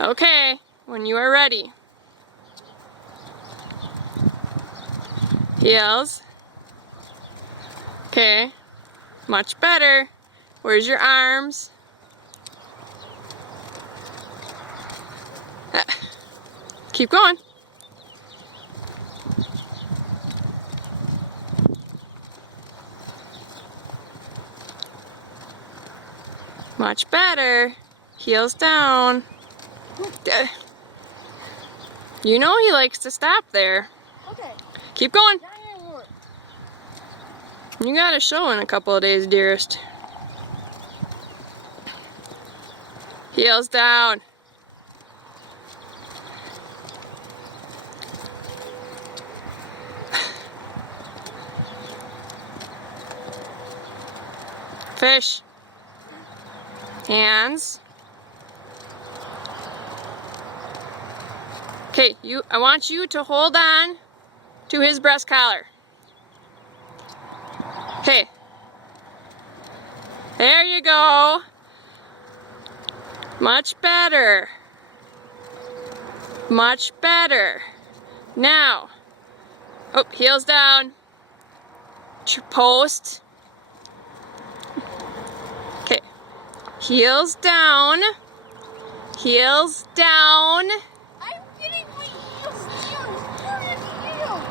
Okay, when you are ready. Heels. Okay, much better. Where's your arms? Keep going. Much better. Heels down. You know he likes to stop there. Okay. Keep going. You got a show in a couple of days, dearest. Heels down. Fish. Hands. Okay, I want you to hold on to his breast collar. Okay. There you go. Much better. Much better. Now. Oh, heels down. Post. Okay. Heels down. Heels down. I'm getting my heels down. Where are the heels?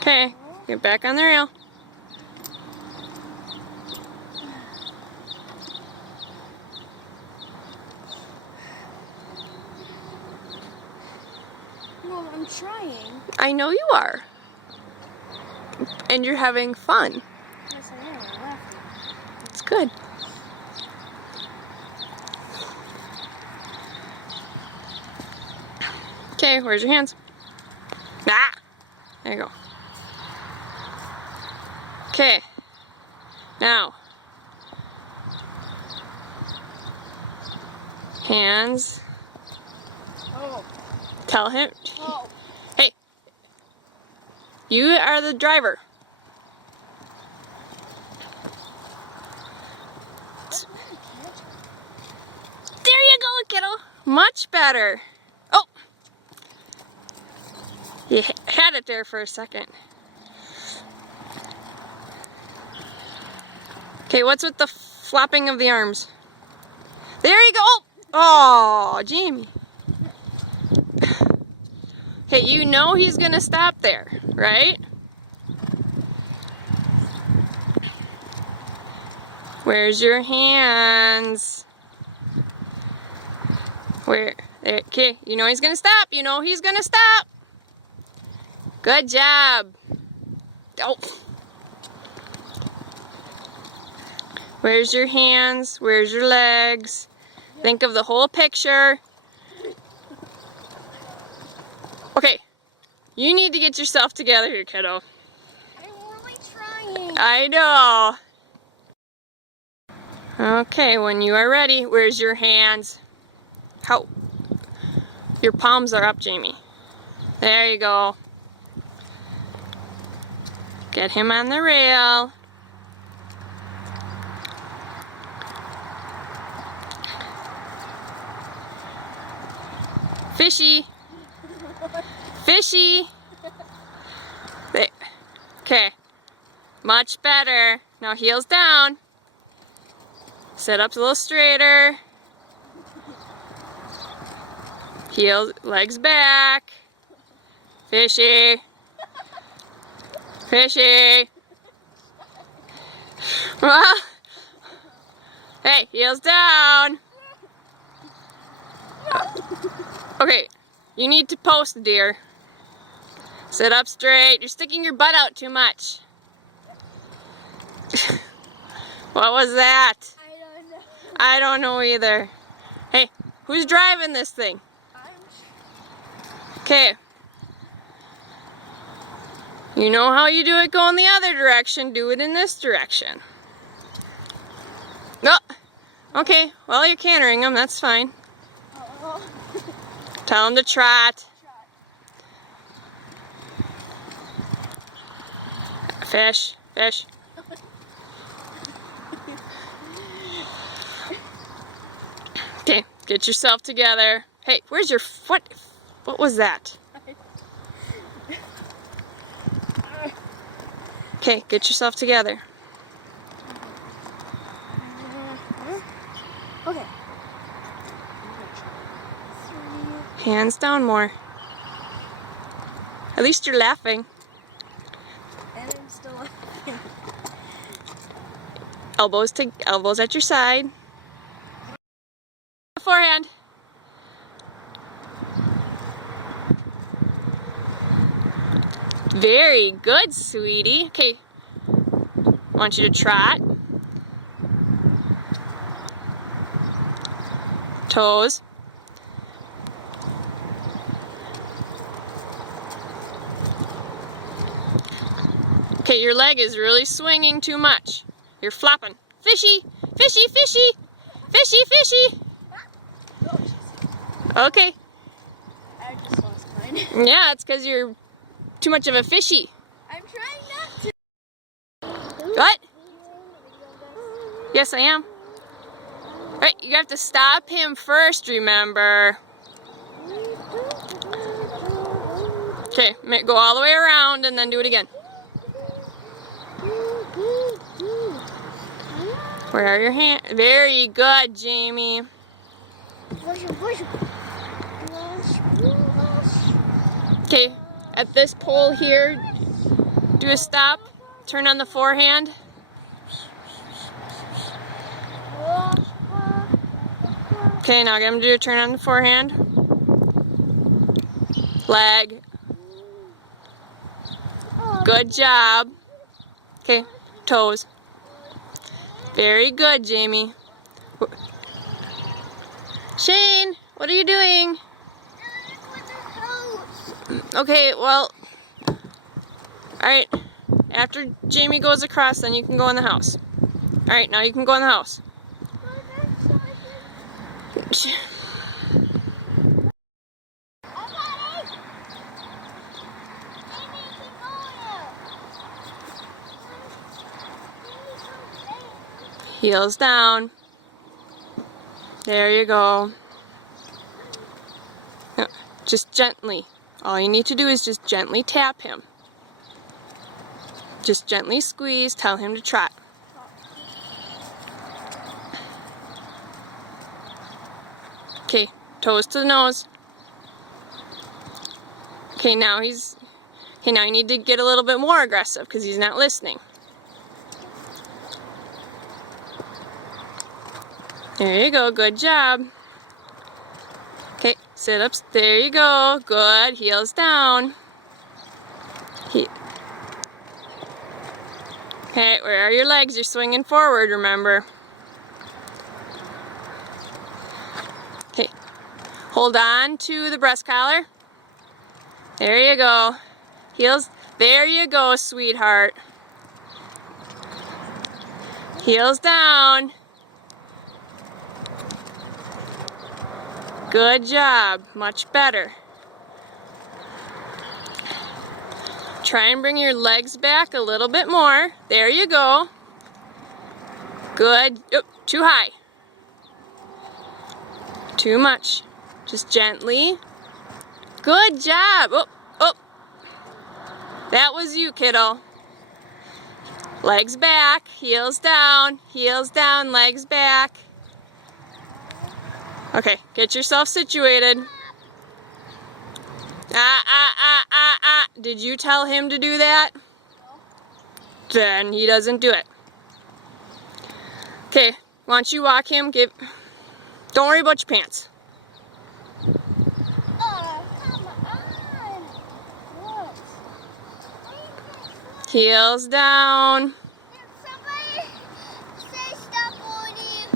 Okay, get back on the rail. No, I'm trying. I know you are. And you're having fun. Yes, I am. I'm laughing. It's good. Okay, where's your hands? Ah! There you go. Okay. Now. Hands. Oh. Tell him. Oh. Hey. You are the driver. There you go, kiddo. Much better. Oh. You had it there for a second. Okay, what's with the flopping of the arms? There you go. Oh, Jamie. Okay, you know he's gonna stop there, right? Where's your hands? Where? There. Okay, you know he's gonna stop. You know he's gonna stop. Good job. Oh. Where's your hands? Where's your legs? Think of the whole picture. Okay, you need to get yourself together here, kiddo. I'm really trying. I know. Okay, when you are ready, where's your hands? How? Your palms are up, Jamie. There you go. Get him on the rail. Fishy. Fishy. Okay. Much better. Now heels down. Sit up a little straighter. Heels, legs back. Fishy. Fishy. Hey, heels down. Okay, you need to post, dear. Sit up straight. You're sticking your butt out too much. What was that? I don't know. I don't know either. Hey, who's driving this thing? Okay. You know how you do it go in the other direction. Do it in this direction. No. Okay, well, you're cantering him. That's fine. Tell him to trot. Fish, fish. Get yourself together. Hey, where's your foot? What was that? Okay, get yourself together. Okay. Hands down more. At least you're laughing. And I'm still laughing. Elbows at your side. Forehand. Very good, sweetie. Okay. I want you to trot. Toes. Okay, your leg is really swinging too much. You're flopping. Fishy, fishy, fishy, fishy, fishy. Okay. I just lost mine. Yeah, it's because you're too much of a fishy. I'm trying not to. What? Yes, I am. Right, you have to stop him first, remember. Okay, go all the way around and then do it again. Where are your hands? Very good, Jamie. Okay, at this pole here, do a stop, turn on the forehand. Okay, now get him to do a turn on the forehand. Leg. Good job. Okay, toes. Very good, Jamie. Shane, what are you doing? Okay, well, alright. After Jamie goes across, then you can go in the house. Alright, now you can go in the house. Heels down. There you go. Just gently. All you need to do is just gently tap him. Just gently squeeze, tell him to trot. Okay, toes to the nose. Okay, now you need to get a little bit more aggressive because he's not listening. There you go, good job. Okay, sit ups, there you go, good, heels down. Okay, where are your legs? You're swinging forward, remember. Okay, hold on to the breast collar. There you go. Heels, there you go, sweetheart. Heels down. Good job, much better. Try and bring your legs back a little bit more. There you go. Good. Oh, too high. Too much. Just gently. Good job. Oh, oh. That was you, kiddo. Legs back, heels down, legs back. Okay, get yourself situated. Did you tell him to do that? No. Then he doesn't do it. Okay, why don't you walk him, don't worry about your pants. Oh, come on. Look. Heels down. Did somebody say stop holding?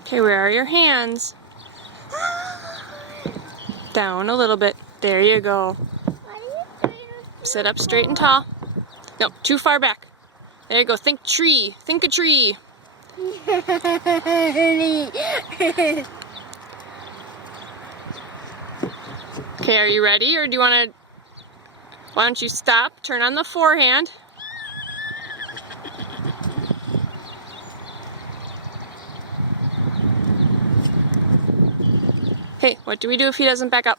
Okay, where are your hands? Down a little bit. There you go. Sit up straight and tall. No, too far back. There you go. Think tree. Think a tree. Okay, are you ready, or do you want to, why don't you stop, turn on the forehand. Hey, what do we do if he doesn't back up?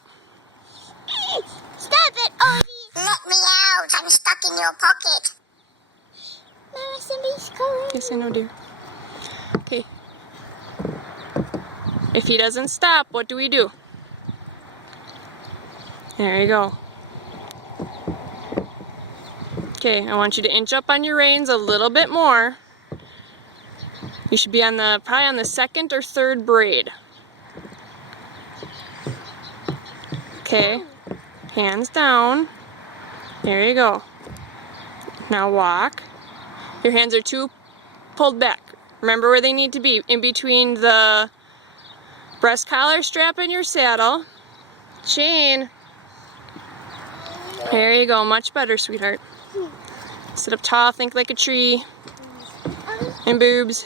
Stop it, Odie! Let me out! I'm stuck in your pocket. Mama, somebody's calling. Yes, I know, dear. Okay. If he doesn't stop, what do we do? There you go. Okay, I want you to inch up on your reins a little bit more. You should be on the probably on the second or third braid. Okay, hands down. There you go. Now walk. Your hands are too pulled back. Remember where they need to be, in between the breast collar strap and your saddle. Shane. There you go, much better, sweetheart. Sit up tall, think like a tree. And boobs.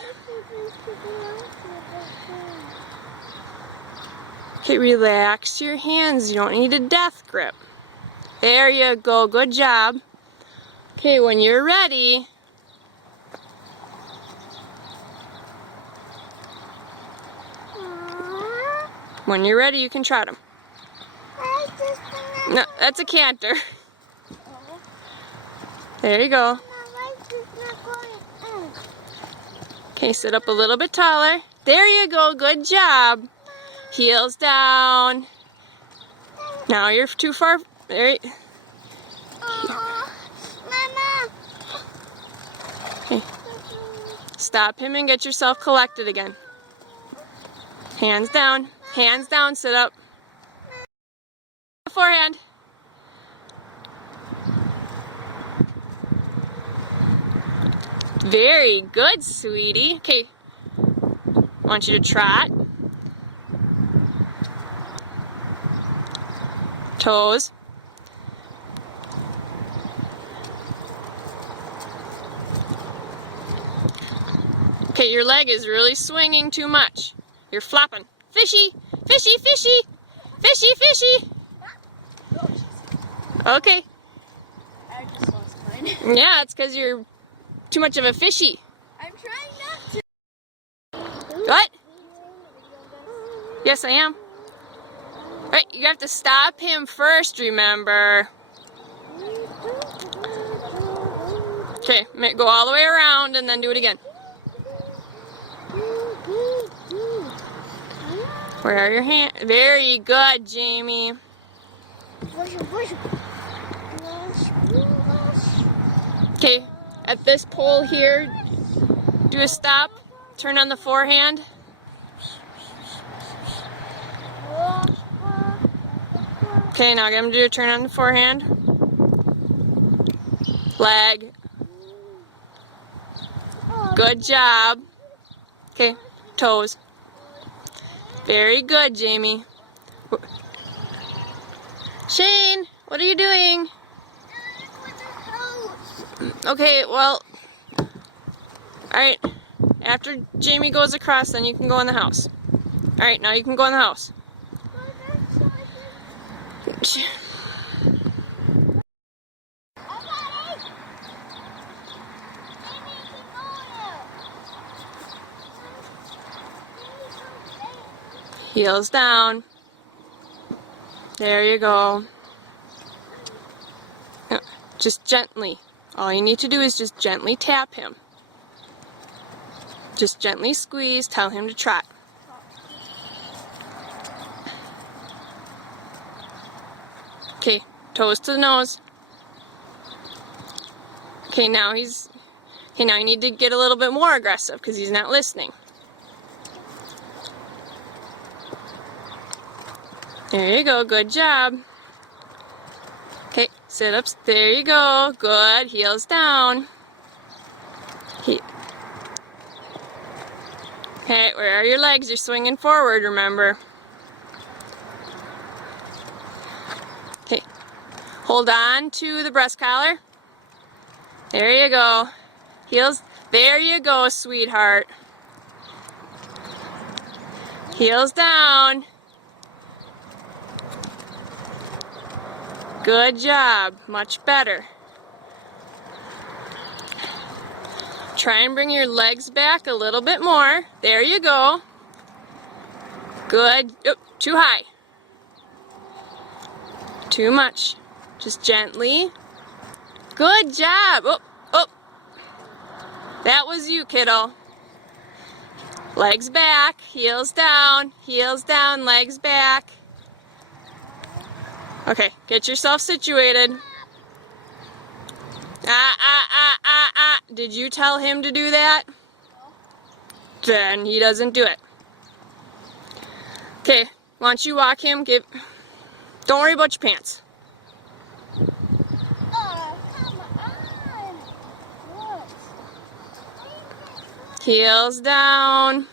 Okay, relax your hands. You don't need a death grip. There you go, good job. Okay, when you're ready, you can trot them. No, that's a canter. There you go. Okay, sit up a little bit taller. There you go, good job. Heels down. Now you're too far. There. Okay. Stop him and get yourself collected again. Hands down. Hands down, sit up. Forehand. Very good, sweetie. Okay. I want you to trot. Toes. Okay, your leg is really swinging too much. You're flopping. Fishy, fishy, fishy, fishy, fishy. Okay. I just lost mine. Yeah, it's because you're too much of a fishy. I'm trying not to. What? Yes, I am. Right, you have to stop him first, remember. Okay, go all the way around and then do it again. Where are your hands? Very good, Jamie. Okay, at this pole here, do a stop, turn on the forehand. Okay, now get him to do a turn on the forehand. Leg. Good job. Okay, toes. Very good, Jamie. Shane, what are you doing? Okay, well, alright. After Jamie goes across, then you can go in the house. Alright, now you can go in the house. Heels down. There you go. Just gently. All you need to do is just gently tap him. Just gently squeeze, tell him to trot. Okay, toes to the nose. Okay, now you need to get a little bit more aggressive because he's not listening. There you go, good job. Okay, sit ups, there you go, good, heels down. Okay, where are your legs? You're swinging forward, remember. Okay, hold on to the breast collar. There you go. Heels, there you go, sweetheart. Heels down. Good job. Much better. Try and bring your legs back a little bit more. There you go. Good. Oh, too high. Too much. Just gently. Good job. Oh, oh. That was you, kiddo. Legs back, heels down, legs back. Okay, get yourself situated. Did you tell him to do that? Then he doesn't do it. Okay, why don't you walk him? Don't worry about your pants. Oh, come on. Look. Heels down.